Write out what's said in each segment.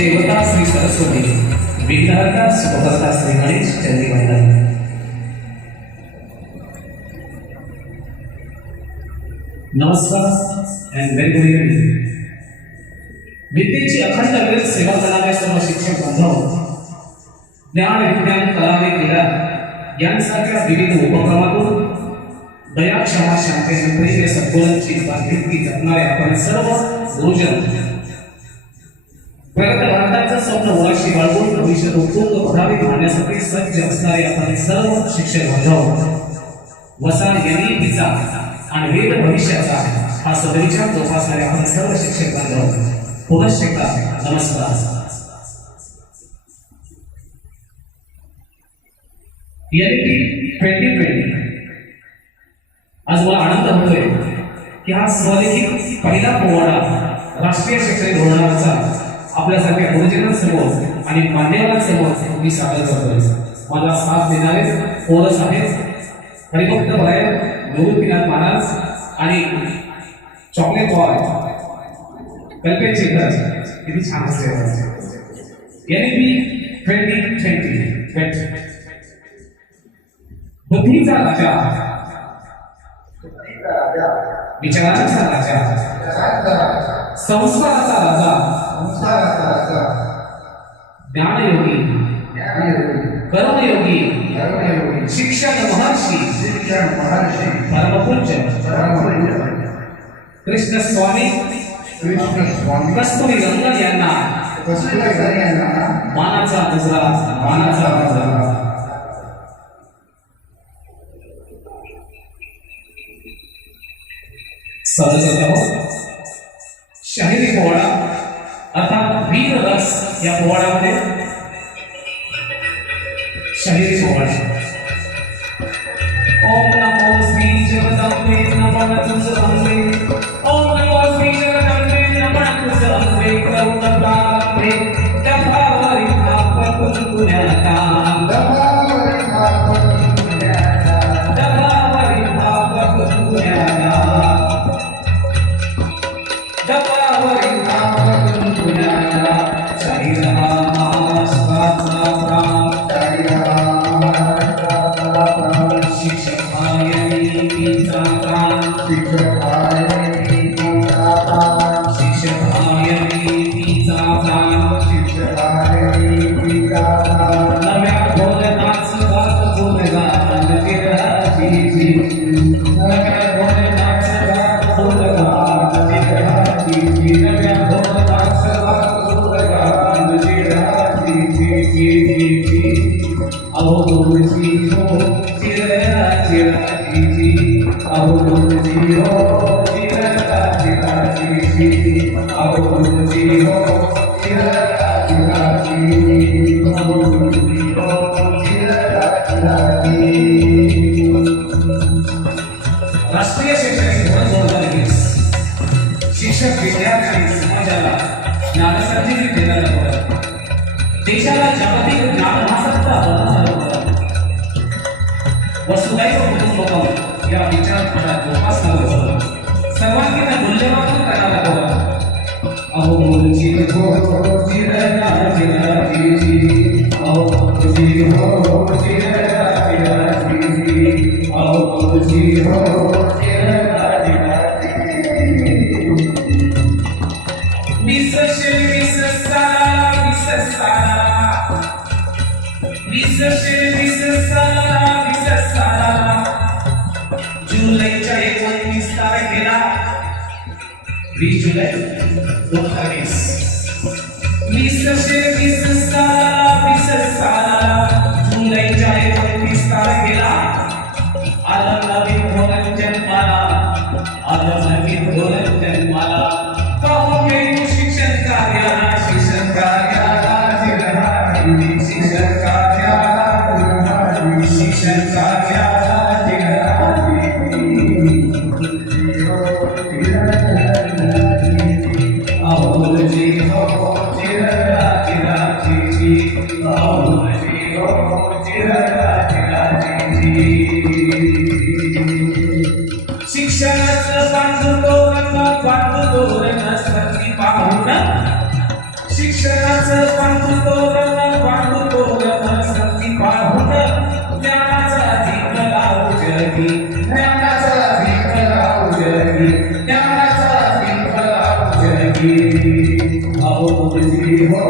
देवता श्री सरस्वती विघ्नहर्ता सुभहर्ता श्री गणेश चंदी वंदन नमस्कार अँड वेरी गुड इव्हनिंग विद्येची अखंड वेळ सेवा करणाऱ्या सर्व शिक्षक बांधव ज्ञान विज्ञान कला आणि क्रीडा यांसारख्या विविध उपक्रमातून दया क्षमा शांती प्रेम या सद्गुणांची बांधिलकी जपणारे आपण सर्व गुरुजन प्रगत भारताचं स्वप्न मुळाशी बाळगून भविष्यात उत्तुंग पाहण्यासाठी सज्ज असणारे आपण सर्व शिक्षक बांधव वसा यांनी तिचा आणि वेद भविष्याचा हा सदविचार जोपासणारे आपण सर्व शिक्षक बांधव पुनश्च नमस्कार. Twenty twenty. आज मला आनंद होतोय की हा स्वलिखित पहिला पोवाडा राष्ट्रीय शैक्षणिक धोरणाचा आपल्यासारख्या समोर आणि मान्यवरांसमोर मी सादर करतो मला साथ देणारे पोरस आहेत. हरिभक्त भय निवृत्तीनाथ महाराज आणि चॉकलेट बॉय कल्पेश चेतन किती छान असते. यांनी मी ट्वेंटी ट्वेंटी बुद्धीचा राजा. बुद्धीचा राजा. विचारांचा राजा संस्काराचा राजा संस्काराचा राजा ज्ञानयोगी कर्मयोगी शिक्षण महर्षी शिक्षण महर्षी धर्मपुंज कृष्ण स्वामी कृष्ण स्वामी कस्तुरी रंगन यांना मानाचा गुजरा मानाचा गुजरा सादर करत आहोत. शाहिरी पोवाडा अर्थात वीर रस या पोवाड्यामध्ये. शाहिरी पोवाडा. ओम नमो श्री जगदंबे नमन तुझे ओम नमो श्री जगदंबे नमन तुझे करुणा दफावरी आप कुंकुण्याता दफावरी राष्ट्रीय शैक्षणिक धोरण दोन हजार वीस शिक्षक विद्यार्थी समाजाला ज्ञानसंधी देण्याला पडत देशाला जागतिक ज्ञान महासत्ता बनवणारं वसुदैव कुटुंबकम या विचारधारा जोपासणारं धोरण सर्वांगीण मूल्यमापन करायला हवं अहो जीव जीव जीव जीव nila 3 July 2020 Mr. Shea, Mrs. Sala, Mrs. Sala शिक्षणाचं पांडुतोरण पांडुतोरण संधी पाहून शिक्षणाचं पांडुतो पांडुतो संधी पाहून ज्ञानाचा दीप लावू जगी. ज्ञानाचा दीप लावू जगी. ज्ञानाचा दीप लावू जगी. अहो गुरुजी हो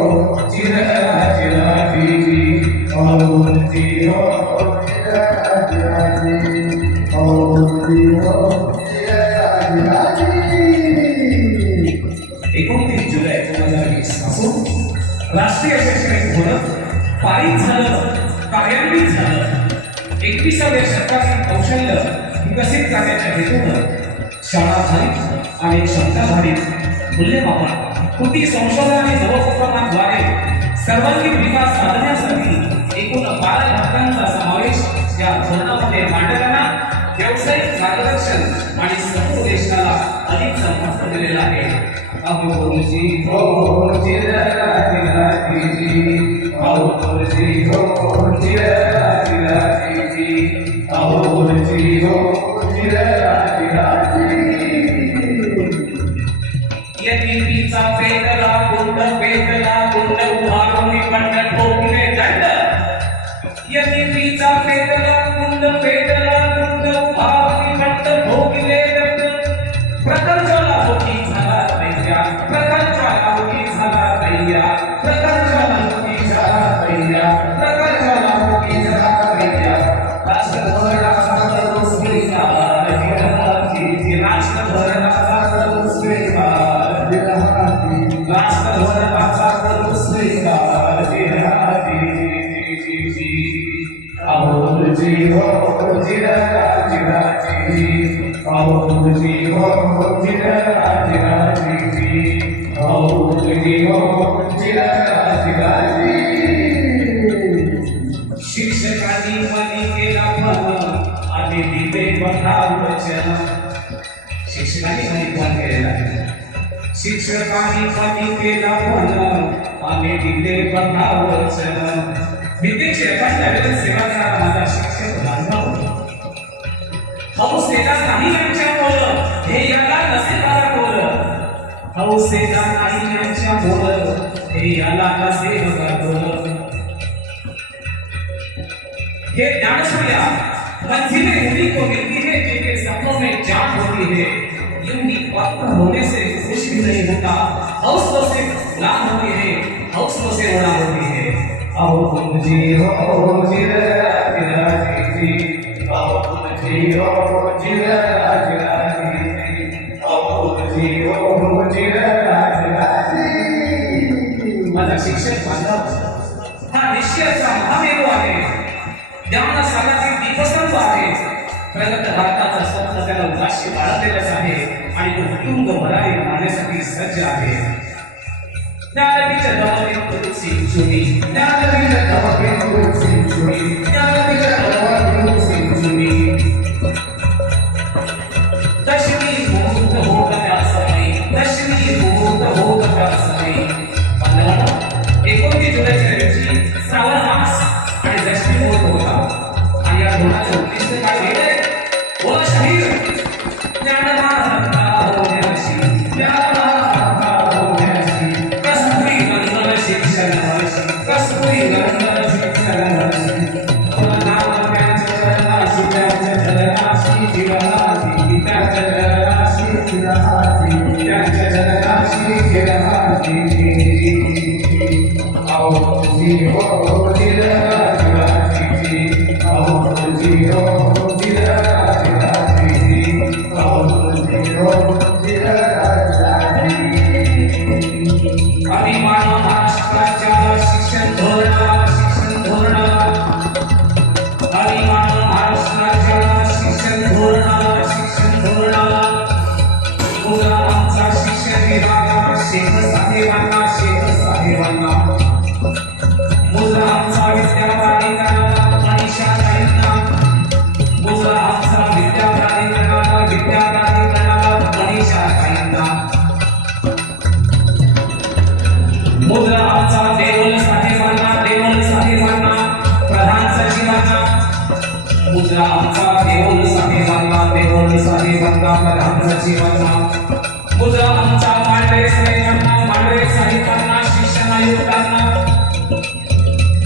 चिरला चिराजी अहो गुरुजी हो चिरला चिराजी अहो गुरुजी हो चिरला चिराजी राष्ट्रीय शैक्षणिक धोरण पारित झालं कार्यान्वित झालं. एकविसाव्या शतकातील कौशल्य विकसित करण्याच्या हेतूनं शाळाधारित आणि क्षमताधारित मूल्यमापन कृती संशोधन आणि नवोपक्रमांद्वारे सर्वांगीण विकास साधण्यासाठी एकूण बारा घटकांचा समावेश या धोरणामध्ये मांडताना व्यावसायिक मार्गदर्शन आणि समुपदेशनाला अधिक महत्त्व दिलेला आहे. अहो शिक्षकांनी मनी केला फल आणि दिले बघा वचन. शिक्षकांनी मनी केलेला शिक्षकांनी मनी केला फल दिले बघा वचन. विद्येची सेवा करा माझा शिक्षक हौसेला नाही यांच्यामुळं हे याला नसेबाला कोल हौसेला नाही यांच्यामुळं हे याला नसेबाला कोल ये ज्ञान सूर्या मंजिलें उन्हीं को मिलती है जिनके सपनों में जान होती है. यूँ ही पात्र होने से खुश भी नहीं होता. हौसलों से गुलाम होती है. हौसलों से उड़ा होती है. तुम जी हो जिरा माझा शिक्षक बांधव हा निश्चयाचा महामेरू आहे ज्ञान दीपस्तंभ आहे प्रगत भारताचा स्वप्न त्याला उदाशी बाळगलेलंच आहे आणि तो कुटुंब भरारी राहण्यासाठी सज्ज आहे ज्ञानवीच्या दबावीत तुलसी चुनी ज्ञानवीच्या दबावीत तुलसी चुनी Oh. तुझा आमचा मांडे स्नेहांना मांडे साहिबांना शिष्यांना युवकांना.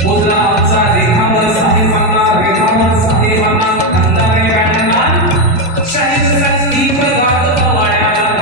तुझा आमचा रेखावर साहेबांना रेखावर साहेबांना खंदाने मॅडमना. शाहीरचा दीप गात वाड्याला